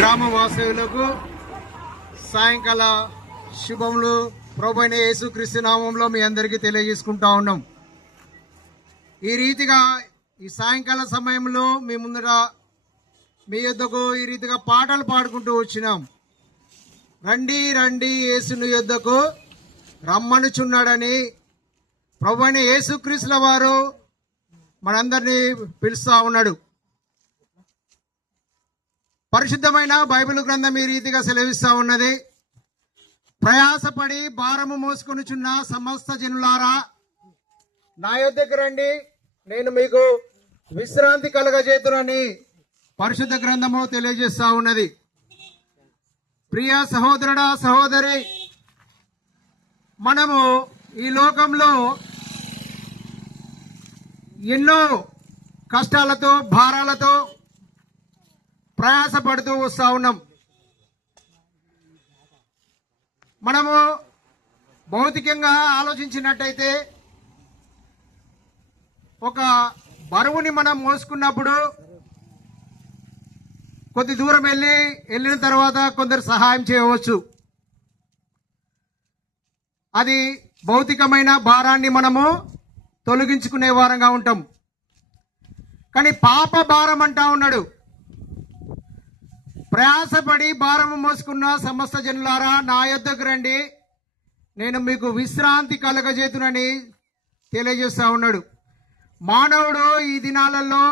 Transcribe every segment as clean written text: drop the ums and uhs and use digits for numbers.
గ్రామవాసులకు సాయంకాల శుభములు ప్రభువైన యేసుక్రీస్తు నామంలో మీ అందరికీ తెలియజేసుకుంటా ఉన్నాం. ఈ రీతిగా ఈ సాయంకాల సమయంలో మీ ముందర మీ యొద్దకు ఈ రీతిగా పాటలు పాడుకుంటూ వచ్చినాం. రండి రండి యేసుని యొద్దకు రమ్మనుచున్నాడని ప్రభువైన యేసుక్రీస్తుల వారు మనందరినీ పిలుస్తా ఉన్నాడు. పరిశుద్ధమైన బైబిల్ గ్రంథం ఈ రీతిగా సెలవిస్తా ఉన్నది. ప్రయాసపడి భారము మోసుకొనుచున్న సమస్త జనులారా నా యొద్దకు రండి, నేను మీకు విశ్రాంతి కలగజేతునని పరిశుద్ధ గ్రంథము తెలియజేస్తా ఉన్నది. ప్రియ సహోదరుడా సహోదరి, మనము ఈ లోకంలో ఎన్నో కష్టాలతో భారాలతో ప్రయాసపడుతూ వస్తూ ఉన్నాం. మనము భౌతికంగా ఆలోచించినట్టయితే ఒక బరువుని మనం మోసుకున్నప్పుడు కొద్ది దూరం వెళ్ళిన తర్వాత కొందరు సహాయం చేయవచ్చు. అది భౌతికమైన భారాన్ని మనము తొలగించుకునే వారంగా ఉంటాం. కానీ పాప భారం అంటా ఉన్నాడు. ప్రయాసపడి భారము మోసుకున్న సమస్త జనులారా నా యొద్దకు రండి, నేను మీకు విశ్రాంతి కలగజేతునని తెలియజేస్తా ఉన్నాడు. మానవుడు ఈ దినాలలో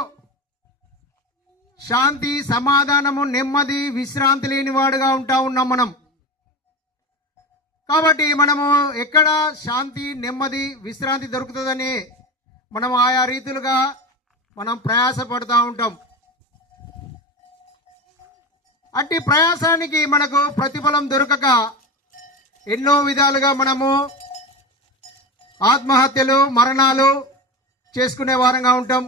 శాంతి సమాధానము నెమ్మది విశ్రాంతి లేనివాడుగా ఉంటా ఉన్నాం మనం. కాబట్టి మనము ఎక్కడ శాంతి నెమ్మది విశ్రాంతి దొరుకుతుందని మనం ఆయా రీతులుగా మనం ప్రయాసపడుతూ ఉంటాం. అట్టి ప్రయాసానికి మనకు ప్రతిఫలం దొరకక ఎన్నో విధాలుగా మనము ఆత్మహత్యలు మరణాలు చేసుకునే వారంగా ఉంటాం.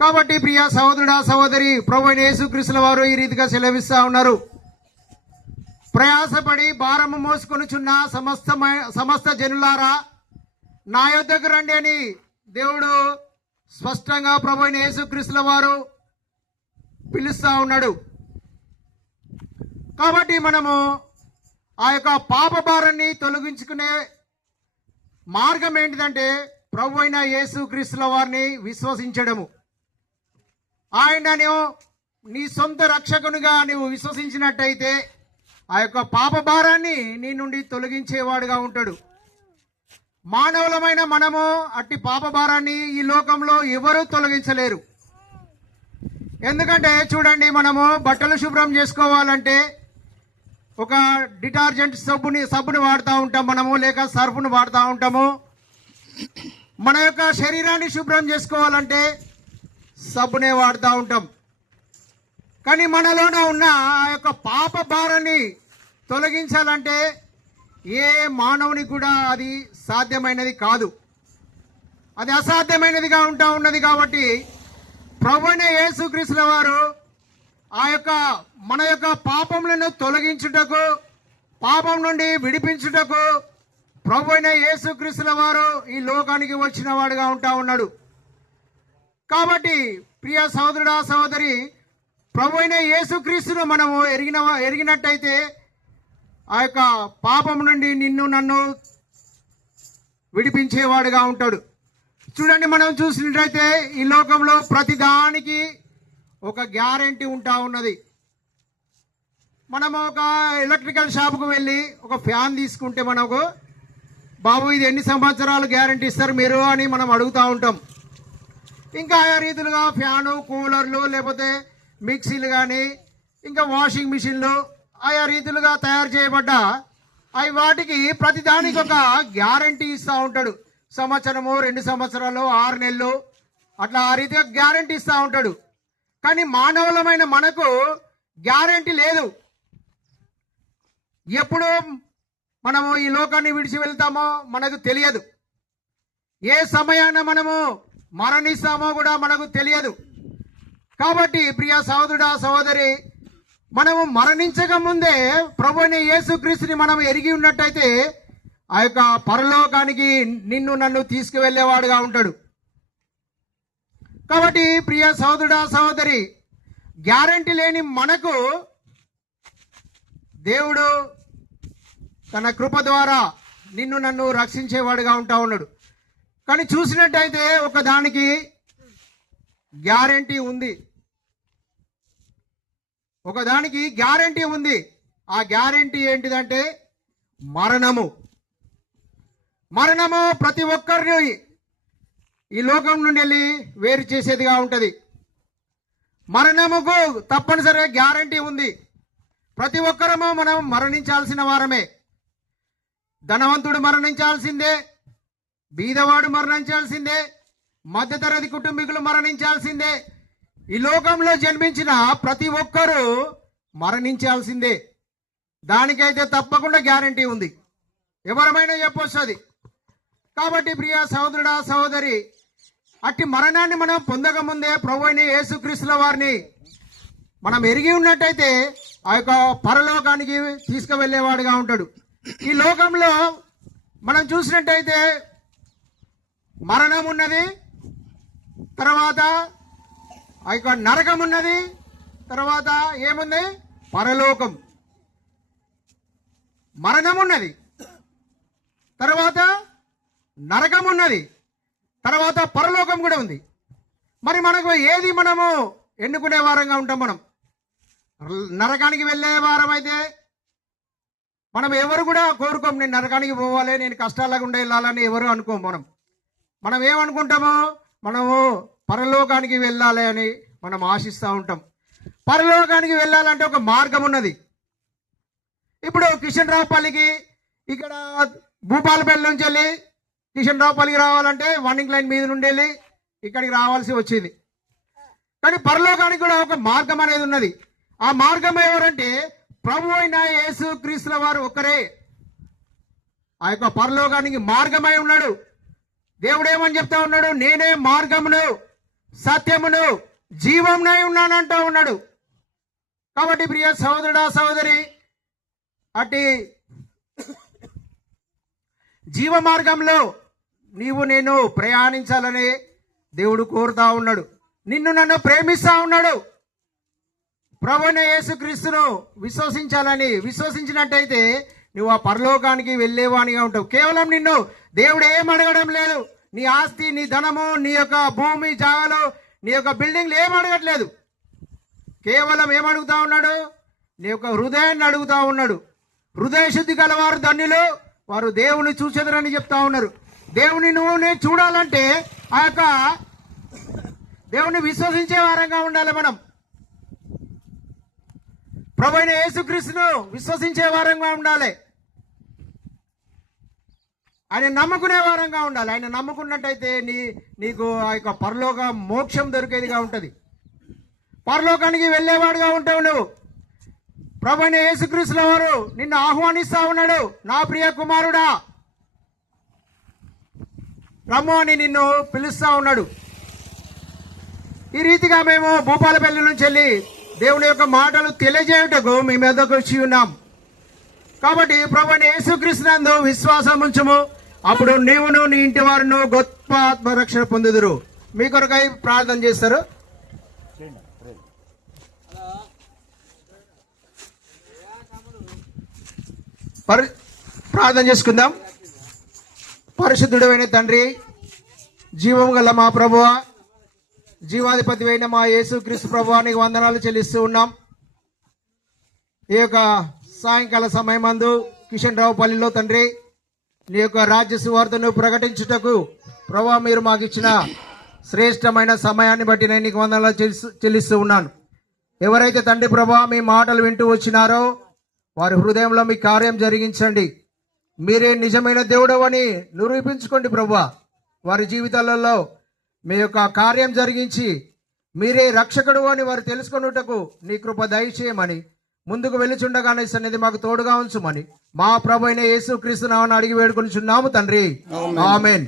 కాబట్టి ప్రియ సహోదరుడా సహోదరి, ప్రభువైన యేసుక్రీస్తుల వారు ఈ రీతిగా సెలవిస్తా ఉన్నారు. ప్రయాసపడి భారము మోసుకొనుచున్న సమస్త జనులారా నా యొద్దకు రండి అని దేవుడు స్పష్టంగా ప్రభువైన యేసుక్రీస్తుల వారు పిలుస్తా ఉన్నాడు. కాబట్టి మనము ఆ యొక్క పాప భారాన్ని తొలగించుకునే మార్గం ఏంటిదంటే ప్రభువైన యేసుక్రీస్తుల వారిని విశ్వసించడము. ఆయనను నీ సొంత రక్షకునిగా నీవు విశ్వసించినట్టయితే ఆ యొక్క పాప భారాన్ని నీ నుండి తొలగించేవాడుగా ఉంటాడు. మానవులమైన మనము అట్టి పాప భారాన్ని ఈ లోకంలో ఎవరూ తొలగించలేరు. ఎందుకంటే చూడండి, మనము బట్టలు శుభ్రం చేసుకోవాలంటే ఒక డిటర్జెంట్ సబ్బుని వాడుతూ ఉంటాం మనము, లేక సర్ఫ్ను వాడుతూ ఉంటాము. మన యొక్క శరీరాన్ని శుభ్రం చేసుకోవాలంటే సబ్బునే వాడుతూ ఉంటాం. కానీ మనలోన ఉన్న ఆ యొక్క పాప భారాన్ని తొలగించాలంటే ఏ మానవునికి కూడా అది సాధ్యమైనది కాదు, అది అసాధ్యమైనదిగా ఉంటా ఉన్నది. కాబట్టి ప్రభువైన యేసుక్రీస్తుల వారు ఆ యొక్క మన యొక్క పాపములను తొలగించుటకు, పాపం నుండి విడిపించుటకు ప్రభువైన యేసుక్రీస్తుల వారు ఈ లోకానికి వచ్చిన వాడుగా ఉంటా ఉన్నాడు. కాబట్టి ప్రియ సహోదరుడా సహోదరి, ప్రభువైన యేసుక్రీస్తును మనము ఎరిగినట్టయితే ఆ యొక్క పాపం నుండి నిన్ను నన్ను విడిపించేవాడుగా ఉంటాడు. చూడండి, మనం చూసినట్లయితే ఈ లోకంలో ప్రతిదానికి ఒక గ్యారెంటీ ఉంటా ఉన్నది. మనము ఒక ఎలక్ట్రికల్ షాప్కు వెళ్ళి ఒక ఫ్యాన్ తీసుకుంటే మనకు, బాబు ఇది ఎన్ని సంవత్సరాలు గ్యారెంటీ ఇస్తారు మీరు అని మనం అడుగుతూ ఉంటాం. ఇంకా ఆయా రీతులుగా ఫ్యాను, కూలర్లు, లేకపోతే మిక్సీలు కానీ ఇంకా వాషింగ్ మిషన్లు ఆయా రీతులుగా తయారు చేయబడ్డ అవి వాటికి ప్రతిదానికి ఒక గ్యారెంటీ ఇస్తూ ఉంటాడు. సంవత్సరము, 2 సంవత్సరాలు, 6 నెలలు అట్లా ఆ రీతిగా గ్యారెంటీ ఇస్తూ ఉంటాడు. కానీ మానవులమైన మనకు గ్యారెంటీ లేదు. ఎప్పుడు మనము ఈ లోకాన్ని విడిచి వెళ్తామో మనకు తెలియదు. ఏ సమయాన మనము మరణిస్తామో కూడా మనకు తెలియదు. కాబట్టి ప్రియ సహోదరుడా సహోదరి, మనము మరణించక ముందే ప్రభువైన యేసుక్రీస్తుని మనం ఎరిగి ఉన్నట్టయితే ఆ యొక్క పరలోకానికి నిన్ను నన్ను తీసుకువెళ్ళేవాడుగా ఉంటాడు. కాబట్టి ప్రియ సహోదరుడా సహోదరి, గ్యారంటీ లేని మనకు దేవుడు తన కృప ద్వారా నిన్ను నన్ను రక్షించేవాడుగా ఉంటా ఉన్నాడు. కానీ చూసినట్టయితే ఒకదానికి గ్యారంటీ ఉంది, ఒకదానికి గ్యారంటీ ఉంది. ఆ గ్యారంటీ ఏంటిదంటే మరణము. మరణము ప్రతి ఒక్కరిని ఈ లోకం నుండి వెళ్ళి వేరు చేసేదిగా ఉంటుంది. మరణముకు తప్పనిసరిగా గ్యారంటీ ఉంది. ప్రతి ఒక్కరము మనం మరణించాల్సిన వారమే. ధనవంతుడు మరణించాల్సిందే, బీదవాడు మరణించాల్సిందే, మధ్యతరగతి కుటుంబీకులు మరణించాల్సిందే. ఈ లోకంలో జన్మించిన ప్రతి ఒక్కరూ మరణించాల్సిందే. దానికైతే తప్పకుండా గ్యారంటీ ఉంది, ఎవరమైనా చెప్పొస్తుంది. కాబట్టి ప్రియ సహోదరుడా సహోదరి, అట్టి మరణాన్ని మనం పొందకముందే ప్రభువైన యేసుక్రీస్తుల వారిని మనం ఎరిగి ఉన్నట్టయితే ఆ యొక్క పరలోకానికి తీసుకువెళ్ళేవాడుగా ఉంటాడు. ఈ లోకంలో మనం చూసినట్టయితే మరణం ఉన్నది, తర్వాత ఆ యొక్క నరకం ఉన్నది, తర్వాత ఏముంది పరలోకం. మరణం ఉన్నది, తర్వాత నరకం ఉన్నది, తర్వాత పరలోకం కూడా ఉంది. మరి మనకు ఏది మనము ఎన్నుకునే వారంగా ఉంటాం? మనం నరకానికి వెళ్ళే వారం అయితే మనం ఎవరు కూడా కోరుకోం, నేను నరకానికి పోవాలి, నేను కష్టాలకు ఉండే వెళ్ళాలని ఎవరు అనుకోం. మనం ఏమనుకుంటామో, మనము పరలోకానికి వెళ్ళాలి అని మనం ఆశిస్తూ ఉంటాం. పరలోకానికి వెళ్ళాలంటే ఒక మార్గం ఉన్నది. ఇప్పుడు కిషన్ రావుపల్లికి ఇక్కడ భూపాలపల్లి నుంచి వెళ్ళి కిషన్ రావుపల్లికి రావాలంటే వన్నింగ్ లైన్ మీద నుండి వెళ్ళి ఇక్కడికి రావాల్సి వచ్చింది. కానీ పరలోకానికి కూడా ఒక మార్గం అనేది ఉన్నది. ఆ మార్గం ఎవరంటే ప్రభు అయిన యేసు క్రీస్తుల వారు ఒక్కరే ఆ యొక్క పరలోకానికి మార్గమై ఉన్నాడు. దేవుడు ఏమని చెప్తా ఉన్నాడు? నేనే మార్గమును సత్యమును జీవమునై ఉన్నానంటూ ఉన్నాడు. కాబట్టి ప్రియ సహోదరుడా సహోదరి, అట్టి జీవ మార్గంలో నీవు నేను ప్రయాణించాలని దేవుడు కోరుతా ఉన్నాడు. నిన్ను నన్ను ప్రేమిస్తా ఉన్నాడు. ప్రభువైన యేసుక్రీస్తును విశ్వసించినట్టయితే నువ్వు ఆ పరలోకానికి వెళ్ళేవానిగా ఉంటావు. కేవలం నిన్ను దేవుడు ఏం అడగడం లేదు. నీ ఆస్తి, నీ ధనము, నీ యొక్క భూమి జాగాలు, నీ యొక్క బిల్డింగ్లు ఏం అడగట్లేదు. కేవలం ఏమడుగుతా ఉన్నాడు? నీ యొక్క హృదయాన్ని అడుగుతా ఉన్నాడు. హృదయ శుద్ధి గలవారు ధన్యులు, వారు దేవుని చూచెదరని చెప్తా ఉన్నారు. దేవుని నేను చూడాలంటే ఆ యొక్క దేవుని విశ్వసించే వారంగా ఉండాలి. మనం ప్రభువైన యేసుక్రీస్తును విశ్వసించే వారంగా ఉండాలి. ఆయన నమ్ముకునే వారంగా ఉండాలి. ఆయన నమ్ముకున్నట్టయితే నీకు ఆ యొక్క పరలోక మోక్షం దొరికేదిగా ఉంటుంది. పరలోకానికి వెళ్ళేవాడుగా ఉంటావు నువ్వు. ప్రభువైన యేసుక్రీస్తుల వారు నిన్ను ఆహ్వానిస్తా ఉన్నాడు. నా ప్రియ కుమారుడా రమ్ము అని నిన్ను పిలుస్తా ఉన్నాడు. ఈ రీతిగా మేము భూపాలపల్లి నుంచి వెళ్ళి దేవుని యొక్క మాటలు తెలియజేయుటకు మీ మీదకు వచ్చి ఉన్నాం. కాబట్టి ప్రభువైన యేసుక్రీస్తునందు విశ్వాసం ఉంచుము, అప్పుడు నీవును నీ ఇంటి వారును గొప్ప ఆత్మరక్షణ పొందుదురు. మీ కొరకై ప్రార్థన చేస్తారు. ప్రార్థన చేసుకుందాం. పరిశుద్ధుడైన తండ్రి, జీవము గల మా ప్రభువ, జీవాధిపతి అయిన మా యేసుక్రీస్తు ప్రభువా, నీకు వందనాలు చెల్లిస్తూ ఉన్నాం. ఈ యొక్క సాయంకాల సమయమందు కిషన్ రావుపల్లిలో తండ్రి నీ యొక్క రాజ్య సువార్తను ప్రకటించుటకు ప్రభువా మీరు మాకు ఇచ్చిన శ్రేష్టమైన సమయాన్ని బట్టి నేను నీకు వందనాలు చెల్లిస్తూ ఉన్నాను. ఎవరైతే తండ్రి ప్రభువా మీ మాటలు వింటూ వచ్చినారో వారి హృదయంలో మీ కార్యం జరిగించండి. మీరే నిజమైన దేవుడు అని నిరూపించుకోండి ప్రభువా. వారి జీవితాలలో మీ యొక్క కార్యం జరిగించి మీరే రక్షకుడు అని వారు తెలుసుకొనుటకు నీ కృప దయచేయమని, ముందుకు వెళ్ళుచుండగానే సన్నిధి మాకు తోడుగా ఉంచుమని మా ప్రభువైన యేసుక్రీస్తు నామమున అడిగి వేడుకొనుచున్నాము తండ్రి. ఆమేన్.